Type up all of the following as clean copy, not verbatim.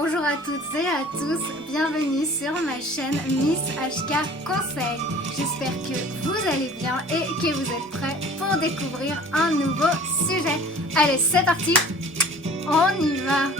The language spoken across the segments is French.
Bonjour à toutes et à tous, bienvenue sur ma chaîne Miss HK Conseil. J'espère que vous allez bien et que vous êtes prêts pour découvrir un nouveau sujet. Allez, c'est parti, on y va.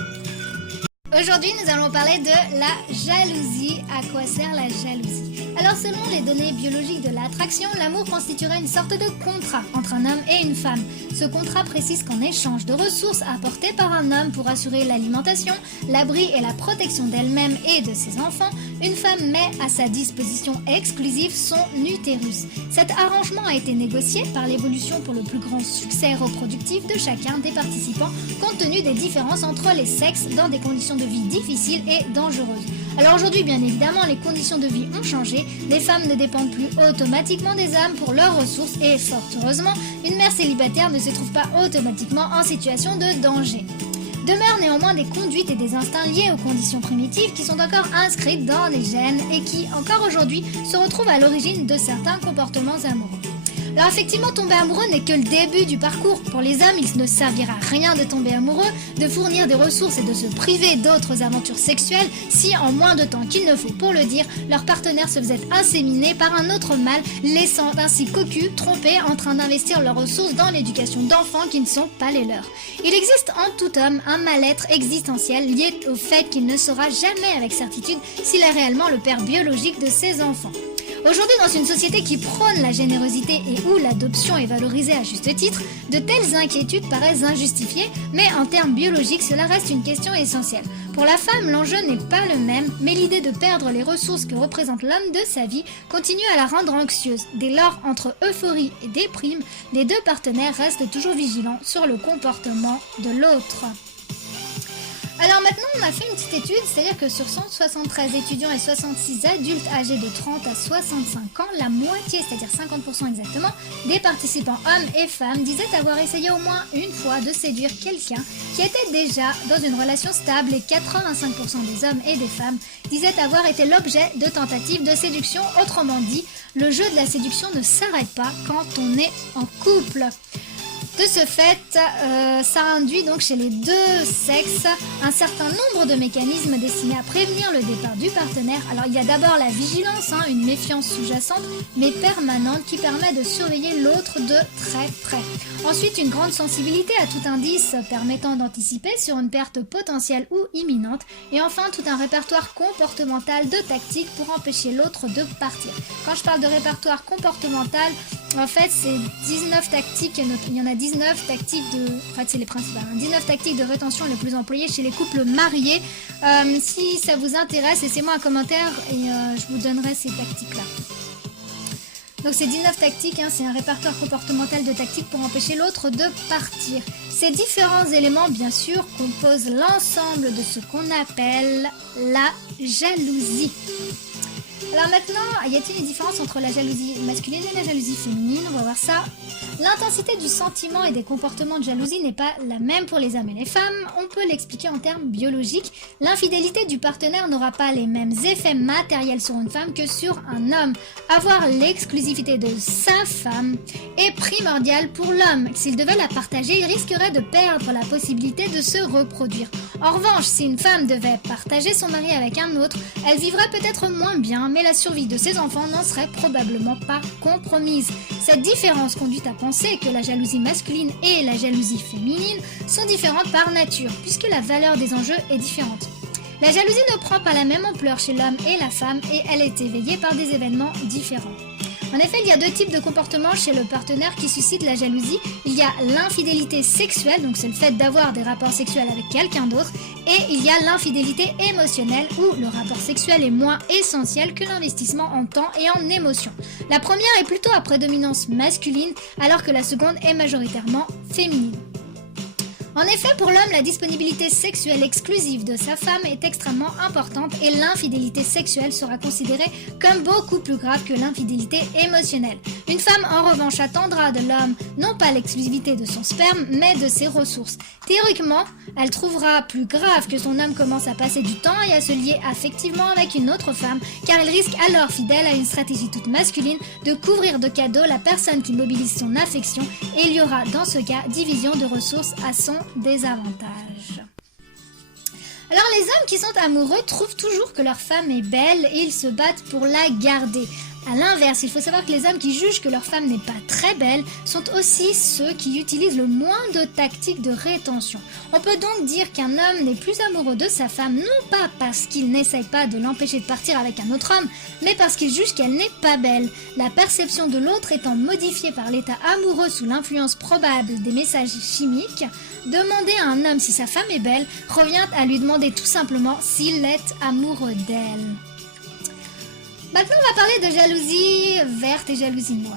Aujourd'hui, nous allons parler de la jalousie. À quoi sert la jalousie? Alors, selon les données biologiques de l'attraction, l'amour constituerait une sorte de contrat entre un homme et une femme. Ce contrat précise qu'en échange de ressources apportées par un homme pour assurer l'alimentation, l'abri et la protection d'elle-même et de ses enfants, une femme met à sa disposition exclusive son utérus. Cet arrangement a été négocié par l'évolution pour le plus grand succès reproductif de chacun des participants, compte tenu des différences entre les sexes dans des conditions de vie difficiles et dangereuses. Alors aujourd'hui, bien évidemment, les conditions de vie ont changé. Les femmes ne dépendent plus automatiquement des hommes pour leurs ressources et, fort heureusement, une mère célibataire ne se trouve pas automatiquement en situation de danger. Demeurent néanmoins des conduites et des instincts liés aux conditions primitives qui sont encore inscrites dans les gènes et qui, encore aujourd'hui, se retrouvent à l'origine de certains comportements amoureux. Alors effectivement, tomber amoureux n'est que le début du parcours. Pour les hommes, il ne servira à rien de tomber amoureux, de fournir des ressources et de se priver d'autres aventures sexuelles si, en moins de temps qu'il ne faut pour le dire, leur partenaire se faisait inséminer par un autre mâle, laissant ainsi cocus, trompés, en train d'investir leurs ressources dans l'éducation d'enfants qui ne sont pas les leurs. Il existe en tout homme un mal-être existentiel lié au fait qu'il ne saura jamais avec certitude s'il est réellement le père biologique de ses enfants. Aujourd'hui, dans une société qui prône la générosité et où l'adoption est valorisée à juste titre, de telles inquiétudes paraissent injustifiées, mais en termes biologiques, cela reste une question essentielle. Pour la femme, l'enjeu n'est pas le même, mais l'idée de perdre les ressources que représente l'homme de sa vie continue à la rendre anxieuse. Dès lors, entre euphorie et déprime, les deux partenaires restent toujours vigilants sur le comportement de l'autre. Alors maintenant, on a fait une petite étude, c'est-à-dire que sur 173 étudiants et 66 adultes âgés de 30 à 65 ans, la moitié, c'est-à-dire 50% exactement, des participants hommes et femmes disaient avoir essayé au moins une fois de séduire quelqu'un qui était déjà dans une relation stable et 85% des hommes et des femmes disaient avoir été l'objet de tentatives de séduction. Autrement dit, le jeu de la séduction ne s'arrête pas quand on est en couple. De ce fait, ça induit donc chez les deux sexes un certain nombre de mécanismes destinés à prévenir le départ du partenaire. Alors il y a d'abord la vigilance, une méfiance sous-jacente mais permanente qui permet de surveiller l'autre de très près. Ensuite, une grande sensibilité à tout indice permettant d'anticiper sur une perte potentielle ou imminente. Et enfin, tout un répertoire comportemental de tactiques pour empêcher l'autre de partir. Quand je parle de répertoire comportemental, en fait, c'est 19 tactiques, il y en a 19 tactiques c'est les principales, 19 tactiques de rétention les plus employées chez les couples mariés. Si ça vous intéresse, laissez-moi un commentaire et je vous donnerai ces tactiques-là. Donc ces 19 tactiques, c'est un répertoire comportemental de tactiques pour empêcher l'autre de partir. Ces différents éléments, bien sûr, composent l'ensemble de ce qu'on appelle la jalousie. Alors maintenant, y a-t-il une différence entre la jalousie masculine et la jalousie féminine? On va voir ça. L'intensité du sentiment et des comportements de jalousie n'est pas la même pour les hommes et les femmes. On peut l'expliquer en termes biologiques. L'infidélité du partenaire n'aura pas les mêmes effets matériels sur une femme que sur un homme. Avoir l'exclusivité de sa femme est primordial pour l'homme. S'il devait la partager, il risquerait de perdre la possibilité de se reproduire. En revanche, si une femme devait partager son mari avec un autre, elle vivrait peut-être moins bien, mais la survie de ses enfants n'en serait probablement pas compromise. Cette différence conduit à penser que la jalousie masculine et la jalousie féminine sont différentes par nature, puisque la valeur des enjeux est différente. La jalousie ne prend pas la même ampleur chez l'homme et la femme et elle est éveillée par des événements différents. En effet, il y a deux types de comportements chez le partenaire qui suscitent la jalousie. Il y a l'infidélité sexuelle, donc c'est le fait d'avoir des rapports sexuels avec quelqu'un d'autre, et il y a l'infidélité émotionnelle où le rapport sexuel est moins essentiel que l'investissement en temps et en émotions. La première est plutôt à prédominance masculine, alors que la seconde est majoritairement féminine. En effet, pour l'homme, la disponibilité sexuelle exclusive de sa femme est extrêmement importante et l'infidélité sexuelle sera considérée comme beaucoup plus grave que l'infidélité émotionnelle. Une femme, en revanche, attendra de l'homme non pas l'exclusivité de son sperme, mais de ses ressources. Théoriquement, elle trouvera plus grave que son homme commence à passer du temps et à se lier affectivement avec une autre femme, car il risque alors, fidèle à une stratégie toute masculine, de couvrir de cadeaux la personne qui mobilise son affection et il y aura dans ce cas division de ressources à son désavantage. Alors les hommes qui sont amoureux trouvent toujours que leur femme est belle et ils se battent pour la garder. A l'inverse, il faut savoir que les hommes qui jugent que leur femme n'est pas très belle sont aussi ceux qui utilisent le moins de tactiques de rétention. On peut donc dire qu'un homme n'est plus amoureux de sa femme non pas parce qu'il n'essaye pas de l'empêcher de partir avec un autre homme, mais parce qu'il juge qu'elle n'est pas belle. La perception de l'autre étant modifiée par l'état amoureux sous l'influence probable des messages chimiques, demander à un homme si sa femme est belle revient à lui demander tout simplement s'il est amoureux d'elle. Maintenant, on va parler de jalousie verte et jalousie noire.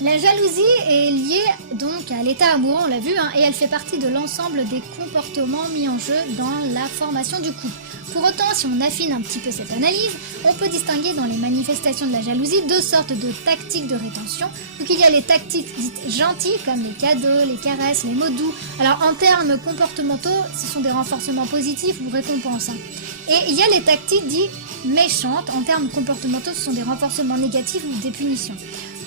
La jalousie est liée donc à l'état amoureux, on l'a vu, et elle fait partie de l'ensemble des comportements mis en jeu dans la formation du couple. Pour autant, si on affine un petit peu cette analyse, on peut distinguer dans les manifestations de la jalousie deux sortes de tactiques de rétention. Donc il y a les tactiques dites gentilles, comme les cadeaux, les caresses, les mots doux. Alors en termes comportementaux, ce sont des renforcements positifs ou récompenses. Et il y a les tactiques dites méchantes, en termes comportementaux, ce sont des renforcements négatifs ou des punitions,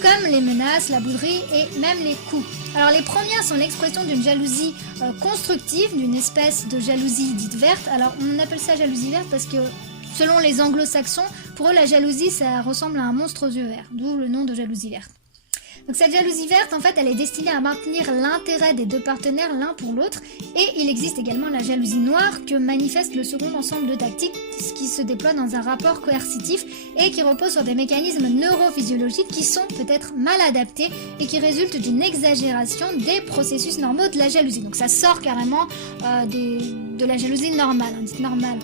comme les menaces, la bouderie et même les coups. Alors les premières sont l'expression d'une jalousie constructive, d'une espèce de jalousie dite verte. Alors on appelle ça jalousie verte parce que selon les anglo-saxons, pour eux la jalousie ça ressemble à un monstre aux yeux verts, d'où le nom de jalousie verte. Donc cette jalousie verte, en fait, elle est destinée à maintenir l'intérêt des deux partenaires l'un pour l'autre. Et il existe également la jalousie noire que manifeste le second ensemble de tactiques qui se déploie dans un rapport coercitif et qui repose sur des mécanismes neurophysiologiques qui sont peut-être mal adaptés et qui résultent d'une exagération des processus normaux de la jalousie. Donc ça sort carrément de la jalousie normale, dite normale.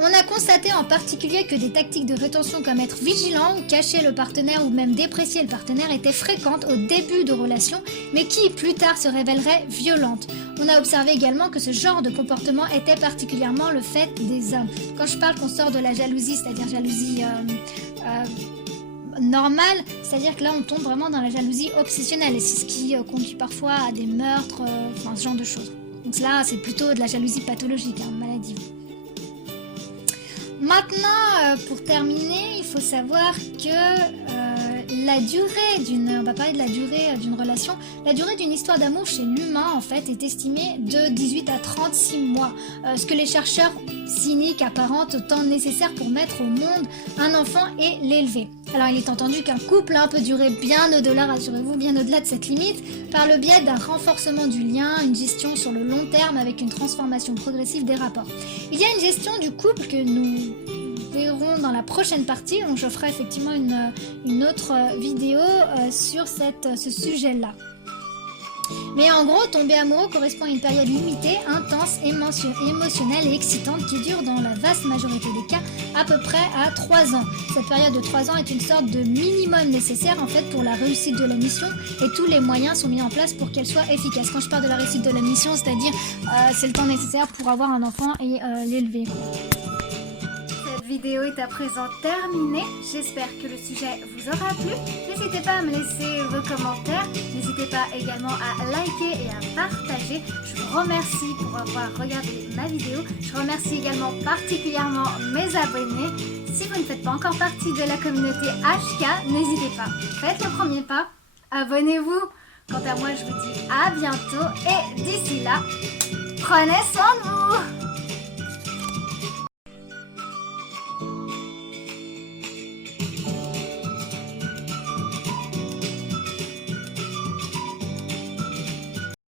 On a constaté en particulier que des tactiques de rétention comme être vigilant ou cacher le partenaire ou même déprécier le partenaire étaient fréquentes au début de relations, mais qui plus tard se révéleraient violentes. On a observé également que ce genre de comportement était particulièrement le fait des hommes. Quand je parle qu'on sort de la jalousie, c'est-à-dire jalousie normale, c'est-à-dire que là on tombe vraiment dans la jalousie obsessionnelle et c'est ce qui conduit parfois à des meurtres, ce genre de choses. Donc là c'est plutôt de la jalousie pathologique, maladive. Maintenant, pour terminer, il faut savoir que la durée on va parler de la durée d'une relation, la durée d'une histoire d'amour chez l'humain en fait est estimée de 18 à 36 mois, ce que les chercheurs cyniques apparentent au temps nécessaire pour mettre au monde un enfant et l'élever. Alors il est entendu qu'un couple peut durer bien au-delà, rassurez-vous, bien au-delà de cette limite, par le biais d'un renforcement du lien, une gestion sur le long terme avec une transformation progressive des rapports. Il y a une gestion du couple que nous verrons dans la prochaine partie, donc je ferai effectivement une autre vidéo sur ce sujet-là. Mais en gros, tomber amoureux correspond à une période limitée, intense, émotionnelle et excitante qui dure dans la vaste majorité des cas à peu près à 3 ans. Cette période de 3 ans est une sorte de minimum nécessaire en fait pour la réussite de la mission et tous les moyens sont mis en place pour qu'elle soit efficace. Quand je parle de la réussite de la mission, c'est-à-dire c'est le temps nécessaire pour avoir un enfant et l'élever. Cette vidéo est à présent terminée. J'espère que le sujet vous aura plu. N'hésitez pas à me laisser vos commentaires. N'hésitez pas également à liker et à partager. Je vous remercie pour avoir regardé ma vidéo. Je remercie également particulièrement mes abonnés. Si vous ne faites pas encore partie de la communauté HK, n'hésitez pas. Faites le premier pas. Abonnez-vous. Quant à moi, je vous dis à bientôt. Et d'ici là, prenez soin de vous.